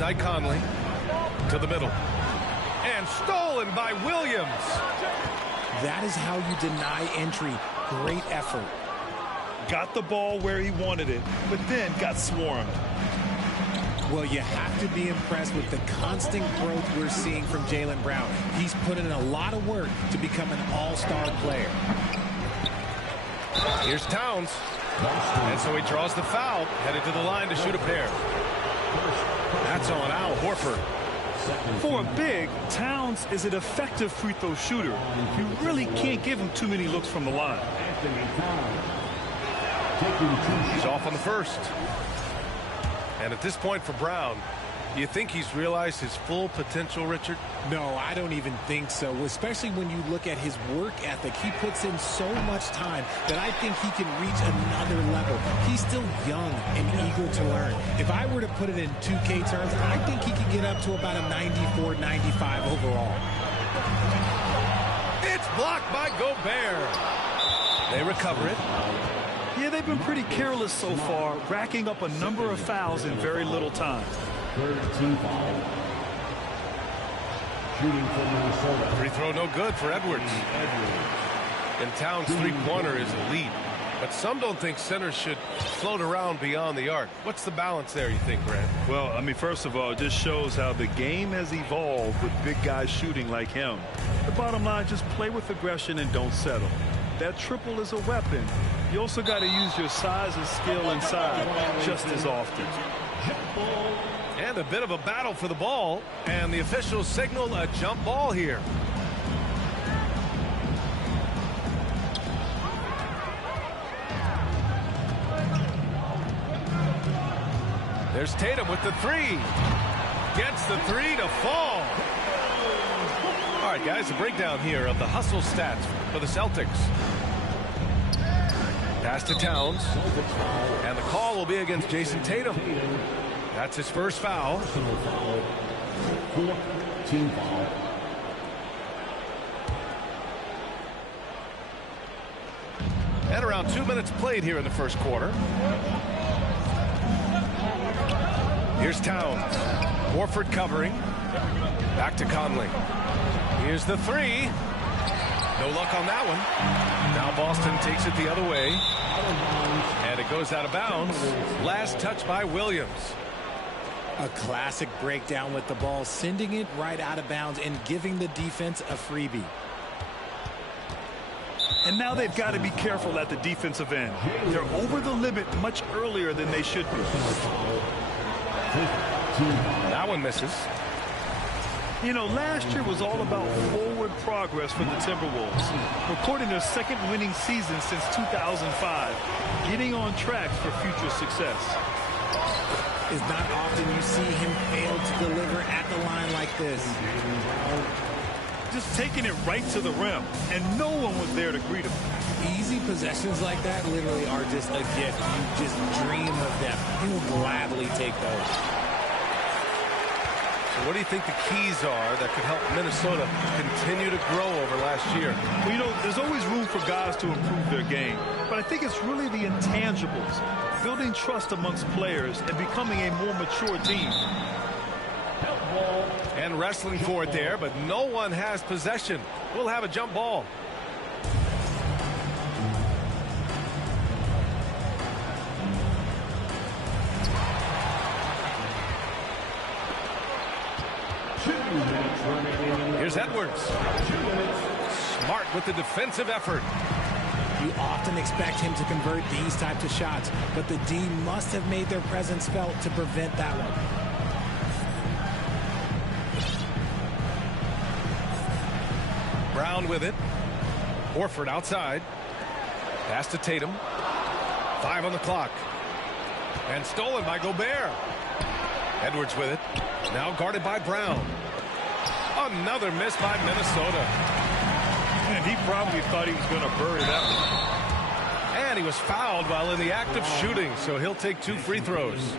Outside Conley. To the middle. And stolen by Williams. That is how you deny entry. Great effort. Got the ball where he wanted it, but then got swarmed. Well, you have to be impressed with the constant growth we're seeing from Jaylen Brown. He's put in a lot of work to become an all-star player. Here's Towns. And so he draws the foul, headed to the line to shoot a pair. That's on Al Horford. For a big, Towns is an effective free throw shooter. You really can't give him too many looks from the line. He's off on the first. And at this point for Brown, do you think he's realized his full potential, Richard? No, I don't even think so, especially when you look at his work ethic. He puts in so much time that I think he can reach another level. He's still young and eager to learn. If I were to put it in 2K terms, I think he could get up to about a 94, 95 overall. It's blocked by Gobert. They recover it. Yeah, they've been pretty careless so far, racking up a number of fouls in very little time. Free throw no good for Edwards. And Towns' three-pointer is elite. But some don't think centers should float around beyond the arc. What's the balance there, you think, Grant? Well, I mean, first of all, it just shows how the game has evolved with big guys shooting like him. The bottom line, just play with aggression and don't settle. That triple is a weapon. You also got to use your size and skill inside just as often. And a bit of a battle for the ball. And the officials signal a jump ball here. There's Tatum with the three. Gets the three to fall. All right, guys, a breakdown here of the hustle stats for the Celtics. Pass to Towns. And the call will be against Jason Tatum. That's his first foul. Team foul. And around 2 minutes played here in the first quarter. Here's Towns. Horford covering. Back to Conley. Here's the three. No luck on that one. Now Boston takes it the other way. And it goes out of bounds. Last touch by Williams. A classic breakdown with the ball, sending it right out of bounds and giving the defense a freebie. And now they've got to be careful at the defensive end. They're over the limit much earlier than they should be. That one misses. You know, last year was all about forward progress for the Timberwolves, recording their second winning season since 2005, getting on track for future success. It's not often you see him fail to deliver at the line like this. Just taking it right to the rim, and no one was there to greet him. Easy possessions like that literally are just a gift. You just dream of them. He will gladly take those. So what do you think the keys are that could help Minnesota continue to grow over last year? Well, you know, there's always room for guys to improve their game, but I think it's really the intangibles, building trust amongst players and becoming a more mature team. And wrestling for it there, but no one has possession. We'll have a jump ball. Here's Edwards. Smart with the defensive effort. You often expect him to convert these types of shots, but the D must have made their presence felt to prevent that one. Brown with it. Horford outside. Pass to Tatum. 5 on the clock. And stolen by Gobert. Edwards with it. Now guarded by Brown. Another miss by Minnesota. And he probably thought he was going to bury that one. And he was fouled while in the act of shooting, so he'll take 2 free throws.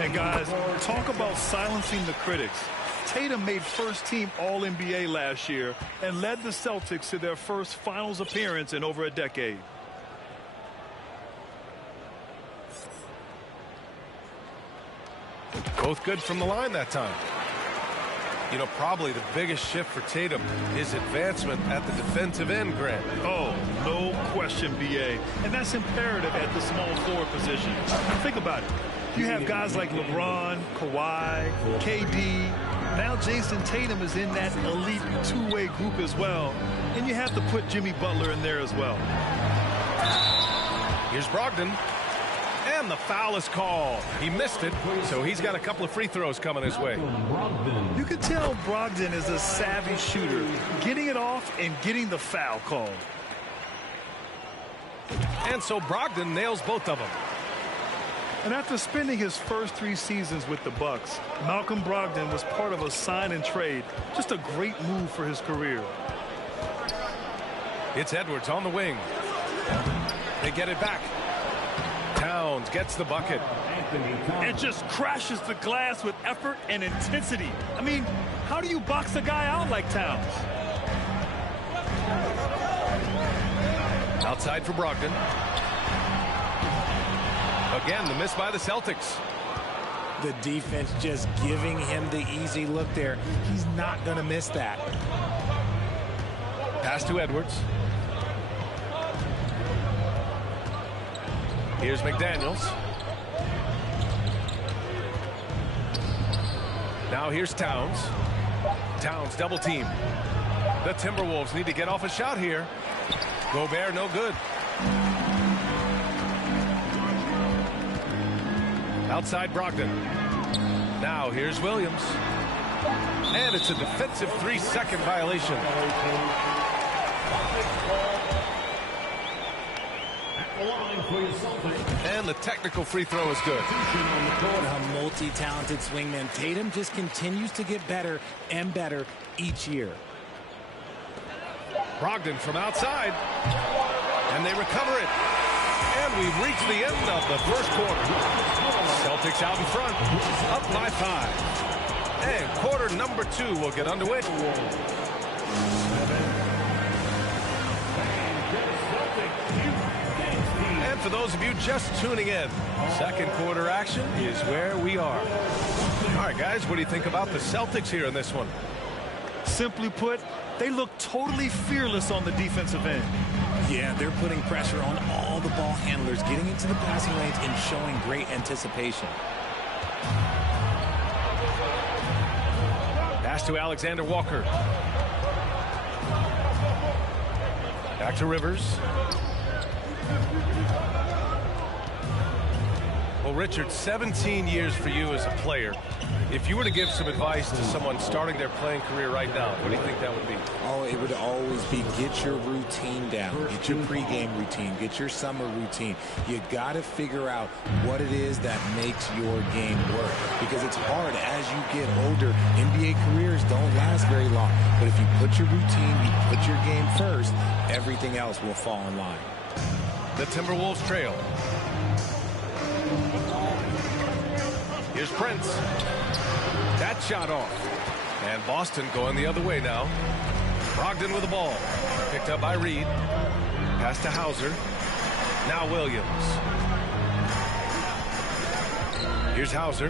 And guys, talk about silencing the critics. Tatum made first-team All-NBA last year and led the Celtics to their first finals appearance in over a decade. Both good from the line that time. You know, probably the biggest shift for Tatum is advancement at the defensive end, Grant. Oh, no question, B.A. And that's imperative at the small forward position. Think about it. You have guys like LeBron, Kawhi, KD. Now Jason Tatum is in that elite two-way group as well. And you have to put Jimmy Butler in there as well. Here's Brogdon. And the foul is called. He missed it, so he's got a couple of free throws coming his way. You can tell Brogdon is a savvy shooter, getting it off and getting the foul called. And so Brogdon nails both of them. And after spending his first 3 seasons with the Bucks, Malcolm Brogdon was part of a sign and trade. Just a great move for his career. It's Edwards on the wing. They get it back. Towns gets the bucket. And just crashes the glass with effort and intensity. I mean, how do you box a guy out like Towns? Outside for Brogdon. Again, the miss by the Celtics. The defense just giving him the easy look there. He's not going to miss that. Pass to Edwards. Here's McDaniels. Now here's Towns. Towns double team. The Timberwolves need to get off a shot here. Gobert no good. Outside Brogdon. Now here's Williams. And it's a defensive 3-second violation. And the technical free throw is good. A multi-talented swingman. Tatum just continues to get better and better each year. Brogdon from outside. And they recover it. And we've reached the end of the first quarter. Celtics out in front. Up by 5. And quarter number 2 will get underway. And for those of you just tuning in, second quarter action is where we are. All right, guys, what do you think about the Celtics here in this one? Simply put, they look totally fearless on the defensive end. Yeah, they're putting pressure on all the ball handlers, getting into the passing lanes and showing great anticipation. Pass to Alexander Walker. Back to Rivers. Well, Richard, 17 years for you as a player. If you were to give some advice to someone starting their playing career right now, what do you think that would be? Oh, it would always be get your routine down. Get your pregame routine. Get your summer routine. You got to figure out what it is that makes your game work. Because it's hard as you get older. NBA careers don't last very long. But if you put your routine, you put your game first, everything else will fall in line. The Timberwolves trail. Here's Prince. That shot off. And Boston going the other way now. Brogdon with the ball. Picked up by Reed. Pass to Hauser. Now Williams. Here's Hauser.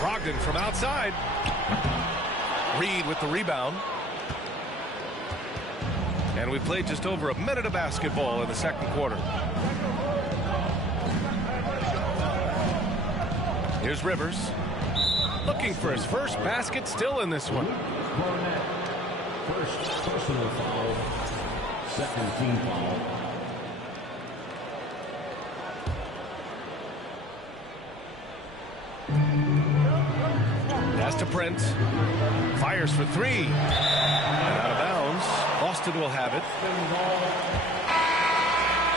Brogdon from outside. Reed with the rebound. And we played just over a minute of basketball in the second quarter. Here's Rivers. Looking for his first basket, still in this one. First personal foul. Second team foul. Pass to Prince. Fires for 3. And out of bounds. Boston will have it.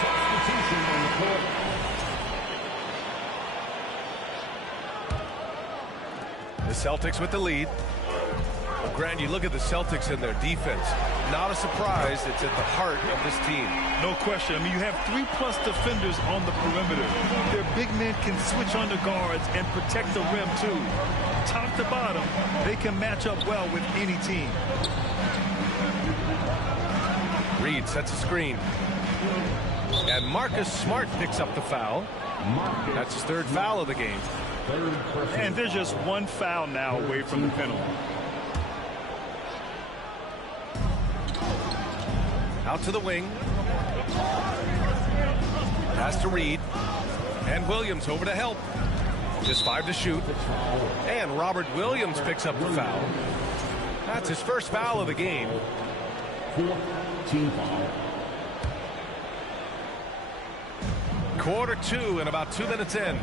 Substitution on the court. The Celtics with the lead. Well, Grant, you look at the Celtics and their defense. Not a surprise. It's at the heart of this team. No question. I mean, you have 3+ defenders on the perimeter. Their big men can switch on the guards and protect the rim, too. Top to bottom, they can match up well with any team. Reed sets a screen. And Marcus Smart picks up the foul. That's his 3rd foul of the game. Third personal And there's just one foul now away from the penalty. Out to the wing. Pass to Reed. And Williams over to help. Just 5 to shoot. And Robert Williams picks up the foul. That's his first foul of the game. fourth team foul. Quarter 2 and about 2 minutes in.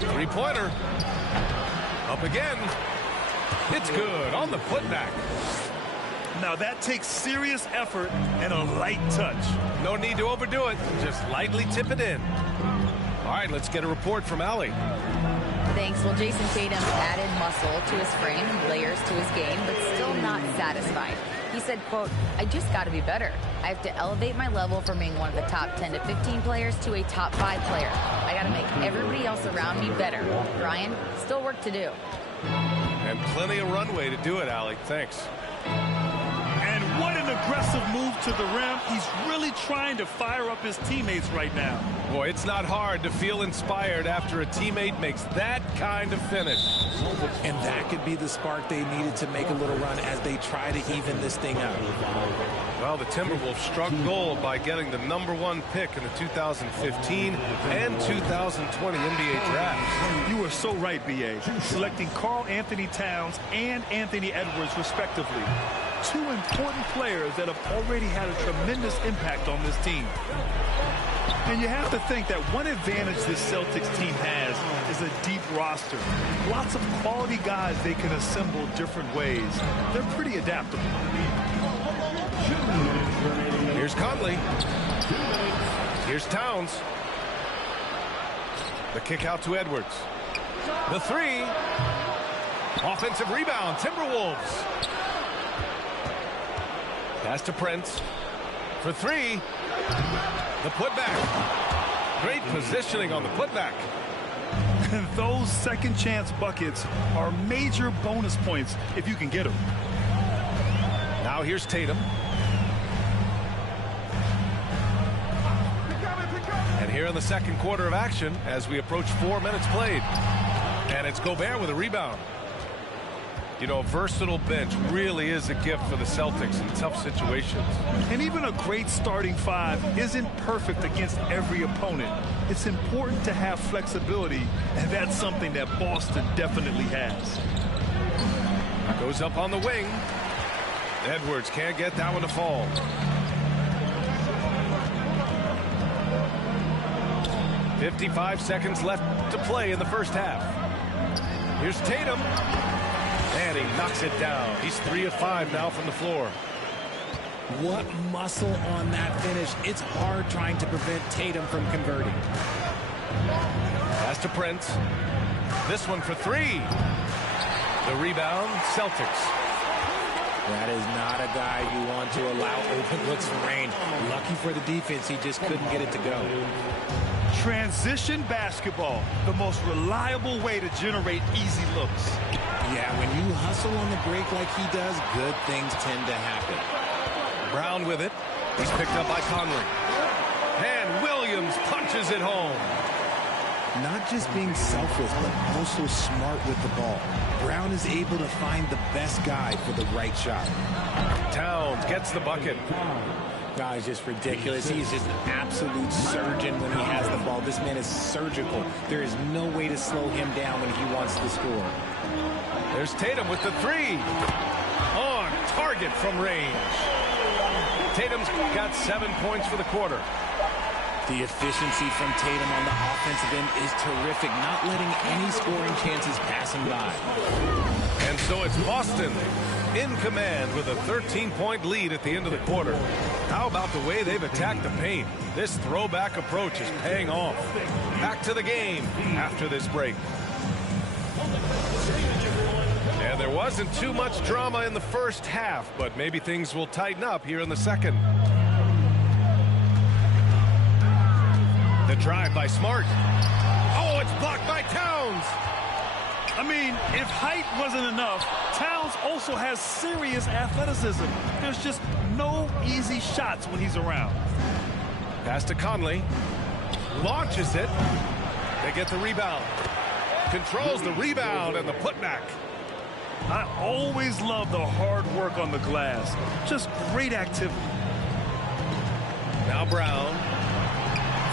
Three-pointer. Up again. It's good on the putback. Now that takes serious effort and a light touch. No need to overdo it. Just lightly tip it in. All right, let's get a report from Allie. Thanks. Well, Jason Tatum added muscle to his frame and layers to his game, but still not satisfied. He said, quote, "I just got to be better. I have to elevate my level from being one of the top 10 to 15 players to a top 5 player. I got to make everybody else around me better. Brian, still work to do." And plenty of runway to do it, Allie. Thanks. And what an aggressive move to the rim. He's really trying to fire up his teammates right now. Boy, it's not hard to feel inspired after a teammate makes that kind of finish. And that could be the spark they needed to make a little run as they try to even this thing up. Well, the Timberwolves struck gold by getting the #1 pick in the 2015 and 2020 NBA drafts. You are so right, B.A. Selecting Karl Anthony Towns and Anthony Edwards, respectively. 2 important players that have already had a tremendous impact on this team. And you have to think that one advantage this Celtics team has is a deep roster. Lots of quality guys they can assemble different ways. They're pretty adaptable. Here's Conley. Here's Towns. The kick out to Edwards. The 3. Offensive rebound, Timberwolves. Pass to Prince. For 3. The putback. Great positioning on the putback. And those second chance buckets are major bonus points if you can get them. Now here's Tatum. And here in the second quarter of action as we approach 4 minutes played. And it's Gobert with a rebound. You know, a versatile bench really is a gift for the Celtics in tough situations. And even a great starting 5 isn't perfect against every opponent. It's important to have flexibility, and that's something that Boston definitely has. Goes up on the wing. Edwards can't get that one to fall. .55 seconds left to play in the first half. Here's Tatum. And he knocks it down. He's 3 of 5 now from the floor. What muscle on that finish. It's hard trying to prevent Tatum from converting. Pass to Prince. This one for 3. The rebound, Celtics. That is not a guy you want to allow open looks for rain. Lucky for the defense, he just couldn't get it to go. Transition basketball, the most reliable way to generate easy looks. Yeah, when you hustle on the break like he does, good things tend to happen. Brown with it. He's picked up by Conley. And Williams punches it home. Not just being selfless, but also smart with the ball. Brown is able to find the best guy for the right shot. Towns gets the bucket. God, is just ridiculous. He's just an absolute surgeon when he has the ball. This man is surgical. There is no way to slow him down when he wants to score. There's Tatum with the 3. On target from range. Tatum's got 7 points for the quarter. The efficiency from Tatum on the offensive end is terrific, not letting any scoring chances pass him by. And so it's Boston in command with a 13-point lead at the end of the quarter. How about the way they've attacked the paint? This throwback approach is paying off. Back to the game after this break. And there wasn't too much drama in the first half, but maybe things will tighten up here in the second. The drive by Smart. Oh, it's blocked by Towns. I mean, if height wasn't enough, Towns also has serious athleticism. There's just no easy shots when he's around. Pass to Conley. Launches it. They get the rebound. Controls the rebound and the putback. I always love the hard work on the glass. Just great activity. Now Brown.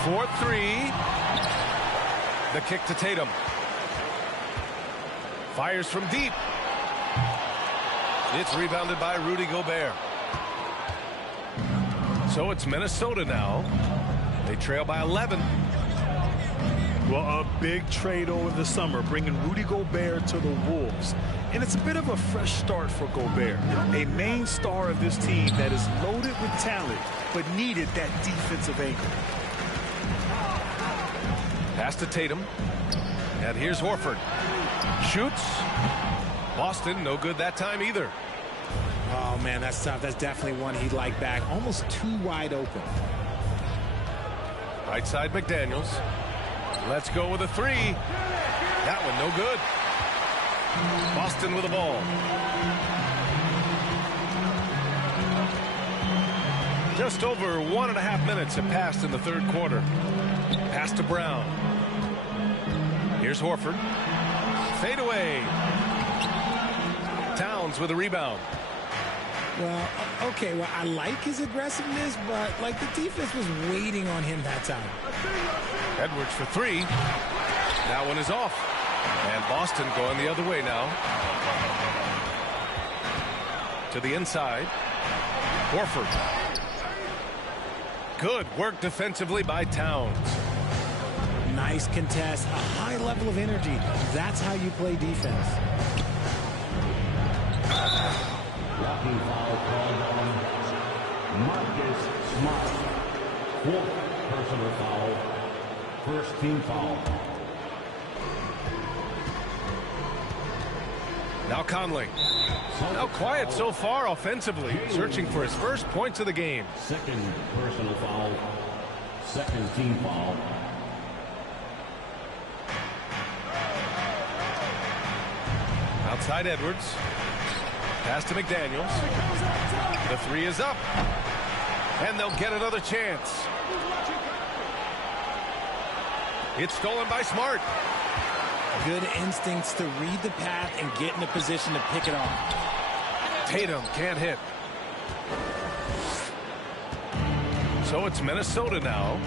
4-3. The kick to Tatum. Fires from deep. It's rebounded by Rudy Gobert. So it's Minnesota now. They trail by 11. Well, a big trade over the summer, bringing Rudy Gobert to the Wolves. And it's a bit of a fresh start for Gobert, a main star of this team that is loaded with talent, but needed that defensive anchor. Pass to Tatum. And here's Horford. Shoots. Boston, no good that time either. Oh, man, that's tough. That's definitely one he'd like back. Almost too wide open. Right side, McDaniels. Let's go with a three. That one, no good. Boston with the ball. Just over 1.5 minutes have passed in the third quarter. Pass to Brown. Here's Horford. Fade away. Towns with a rebound. Well, okay, well, I like his aggressiveness, but, like, the defense was waiting on him that time. Edwards for three. That one is off. And Boston going the other way now. To the inside. Horford. Good work defensively by Towns. Nice contest, a high level of energy. That's how you play defense. Blocking foul called on Marcus Smart. 4th personal foul. First team foul. Now Conley. Now quiet so far offensively. Searching for his first points of the game. 2nd personal foul. 2nd team foul. Outside Edwards. Pass to McDaniels. The three is up. And they'll get another chance. It's stolen by Smart. Good instincts to read the path and get in a position to pick it off. Tatum can't hit. So it's Minnesota now.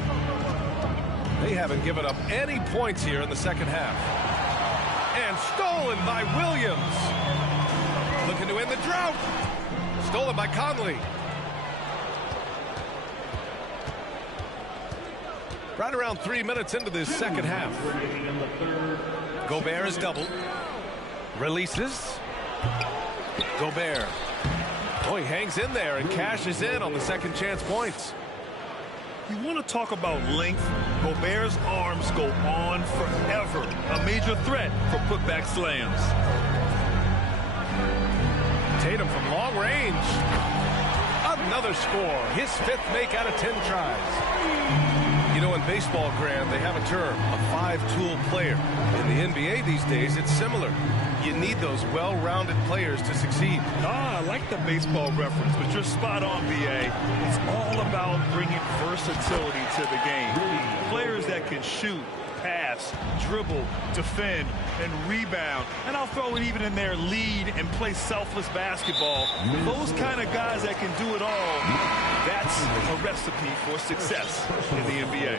They haven't given up any points here in the second half. And stolen by Williams. Looking to end the drought. Stolen by Conley. Right around 3 minutes into this second half. Gobert is doubled. Releases. Gobert. Oh, he hangs in there and cashes in on the second chance points. You want to talk about length? Gobert's arms go on forever. A major threat for putback slams. Tatum from long range. Another score. His 5th make out of 10 tries. You know, in baseball, Graham, they have a term, a 5-tool player. In the NBA these days, it's similar. You need those well-rounded players to succeed. I like the baseball reference, but you're spot on, B.A. It's all about bringing versatility to the game. Players that can shoot, pass, dribble, defend, and rebound. And I'll throw it even in there, lead and play selfless basketball. Those kind of guys that can do it all, that's a recipe for success in the NBA.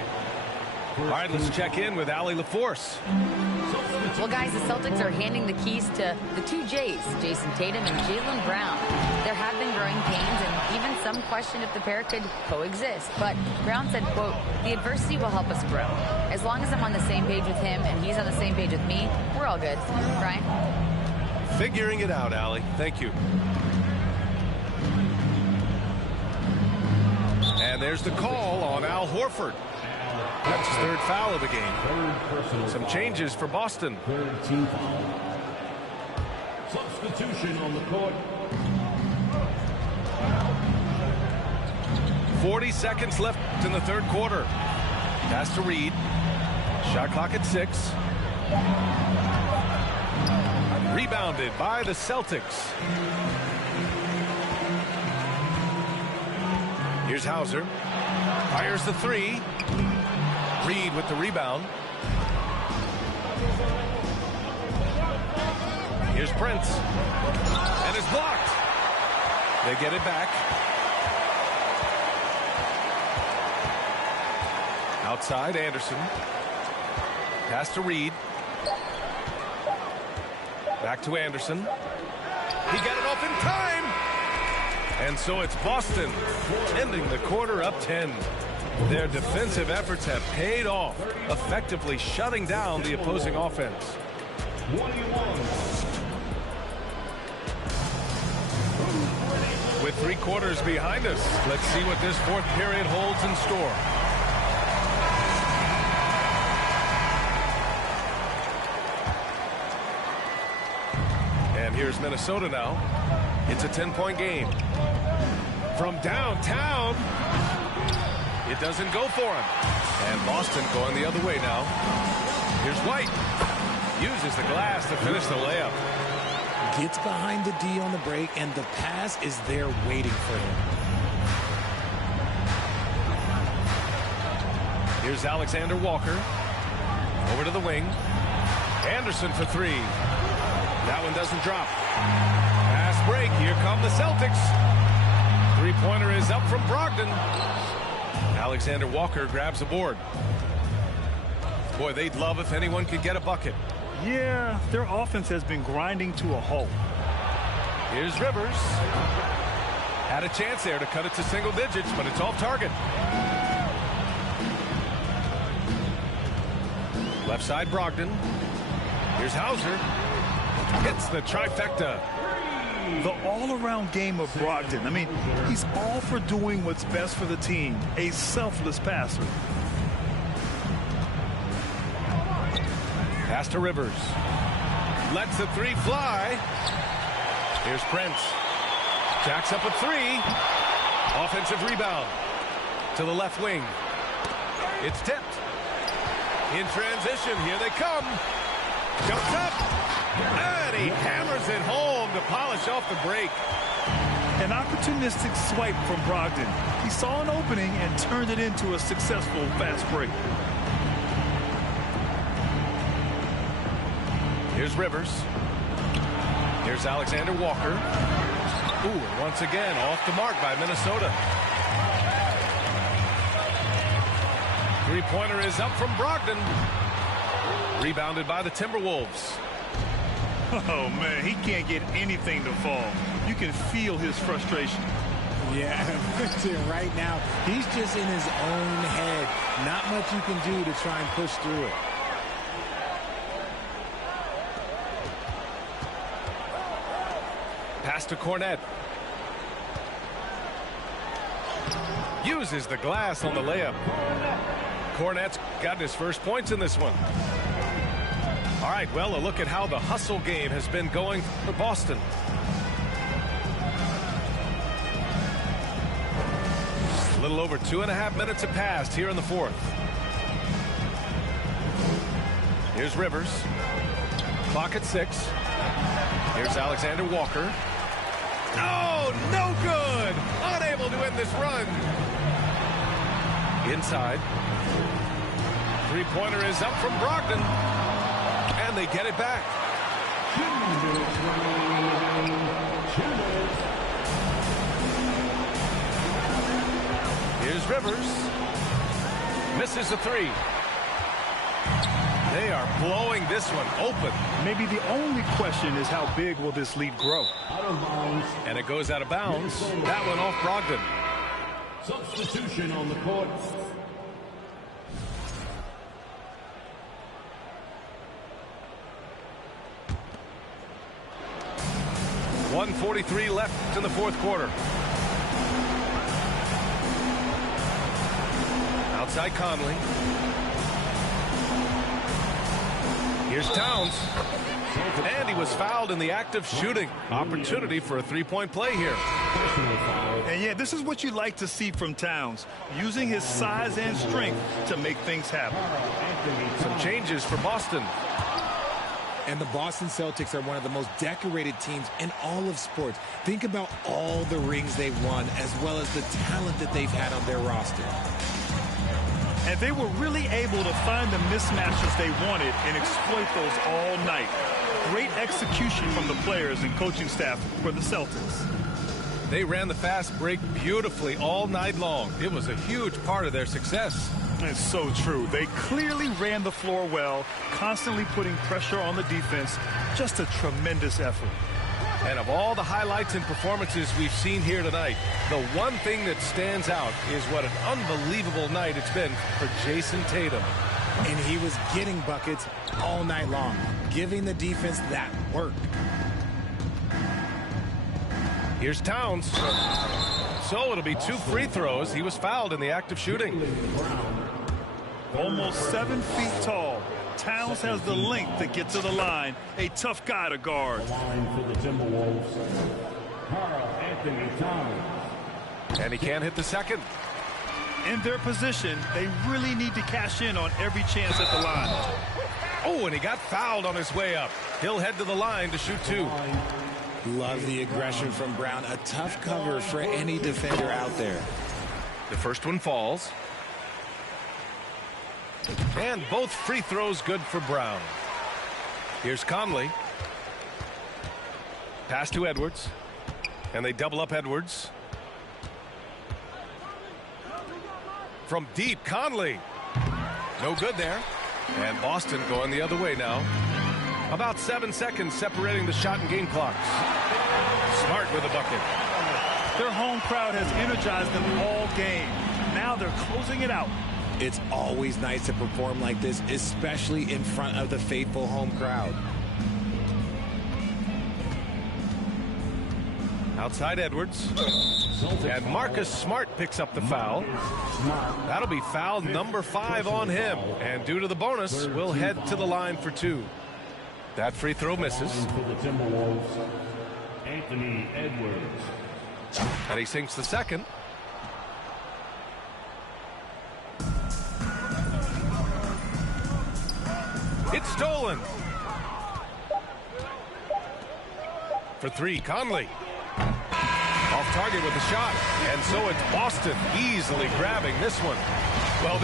All right, let's check in with Allie LaForce. Well, guys, the Celtics are handing the keys to the two J's, Jason Tatum and Jaylen Brown. There have been growing pains, and even some question if the pair could coexist. But Brown said, quote, "The adversity will help us grow. As long as I'm on the same page with him and he's on the same page with me, we're all good." Brian? Figuring it out, Allie. Thank you. And there's the call on Al Horford. That's his 3rd foul of the game. Some changes for Boston. 3rd team foul. Substitution on the court. 40 seconds left in the third quarter. Pass to Reed. Shot clock at 6. Rebounded by the Celtics. Here's Hauser. Fires the 3. Reed with the rebound. Here's Prince. And it's blocked. They get it back. Outside, Anderson. Pass to Reed. Back to Anderson. He got it off in time. And so it's Boston ending the quarter up 10. Their defensive efforts have paid off, effectively shutting down the opposing offense. With 3 quarters behind us, let's see what this fourth period holds in store. And here's Minnesota now. It's a 10-point game. From downtown, it doesn't go for him. And Boston going the other way now. Here's White. Uses the glass to finish the layup. Gets behind the D on the break, and the pass is there waiting for him. Here's Alexander Walker. Over to the wing. Anderson for 3. That one doesn't drop. Pass break. Here come the Celtics. Three-pointer is up from Brogdon. Alexander Walker grabs a board. Boy, they'd love if anyone could get a bucket. Yeah, their offense has been grinding to a halt. Here's Rivers. Had a chance there to cut it to single digits, but it's off target. Left side, Brogdon. Here's Hauser. Hits the trifecta. The all-around game of Brogdon. I mean, he's all for doing what's best for the team. A selfless passer. Pass to Rivers. Lets the 3 fly. Here's Prince. Jacks up a 3. Offensive rebound. To the left wing. It's tipped. In transition, here they come. Jumps up. And he hammers it home to polish off the break. An opportunistic swipe from Brogdon. He saw an opening and turned it into a successful fast break. Here's Rivers. Here's Alexander Walker. Ooh, and once again off the mark by Minnesota. Three-pointer is up from Brogdon. Rebounded by the Timberwolves. Oh, man, he can't get anything to fall. You can feel his frustration. Yeah, right now, he's just in his own head. Not much you can do to try and push through it. Pass to Cornette. Uses the glass on the layup. Cornette's got his first points in this one. All right, well, a look at how the hustle game has been going for Boston. A little over 2.5 minutes have passed here in the fourth. Here's Rivers. Clock at 6. Here's Alexander Walker. Oh, no good! Unable to end this run. Inside. Three-pointer is up from Brogdon. And they get it back. Here's Rivers. Misses a 3. They are blowing this one open. Maybe the only question is how big will this lead grow? And it goes out of bounds. That one off Brogdon. Substitution on the court. .143 left in the fourth quarter. Outside Conley. Here's Towns. And he was fouled in the act of shooting. Opportunity for a three-point play here. And yeah, this is what you like to see from Towns, using his size and strength to make things happen. Some changes for Boston. And the Boston Celtics are one of the most decorated teams in all of sports. Think about all the rings they've won, as well as the talent that they've had on their roster. And they were really able to find the mismatches they wanted and exploit those all night. Great execution from the players and coaching staff for the Celtics. They ran the fast break beautifully all night long. It was a huge part of their success. It's so true. They clearly ran the floor well, constantly putting pressure on the defense. Just a tremendous effort. And of all the highlights and performances we've seen here tonight, the one thing that stands out is what an unbelievable night it's been for Jason Tatum. And he was getting buckets all night long, giving the defense that work. Here's Towns. So it'll be 2 free throws. He was fouled in the act of shooting. Almost 7 feet tall. Towns has the length to get to the line. A tough guy to guard. Line for the Timberwolves, Karl-Anthony Towns. And he can't hit the second. In their position, they really need to cash in on every chance at the line. Oh, and he got fouled on his way up. He'll head to the line to shoot 2. Love the aggression from Brown. A tough cover for any defender out there. The first one falls. And both free throws good for Brown. Here's Conley. Pass to Edwards. And they double up Edwards. From deep, Conley. No good there. And Boston going the other way now. About 7 seconds separating the shot and game clocks. Smart with a bucket. Their home crowd has energized them all game. Now they're closing it out. It's always nice to perform like this, especially in front of the faithful home crowd. Outside Edwards. And Marcus Smart picks up the foul. That'll be foul number 5 on him. And due to the bonus, we'll head to the line for 2. That free throw misses. For the Timberwolves, Anthony Edwards. And he sinks the second. It's stolen. For 3, Conley. Off target with the shot. And so it's Boston easily grabbing this one. Well,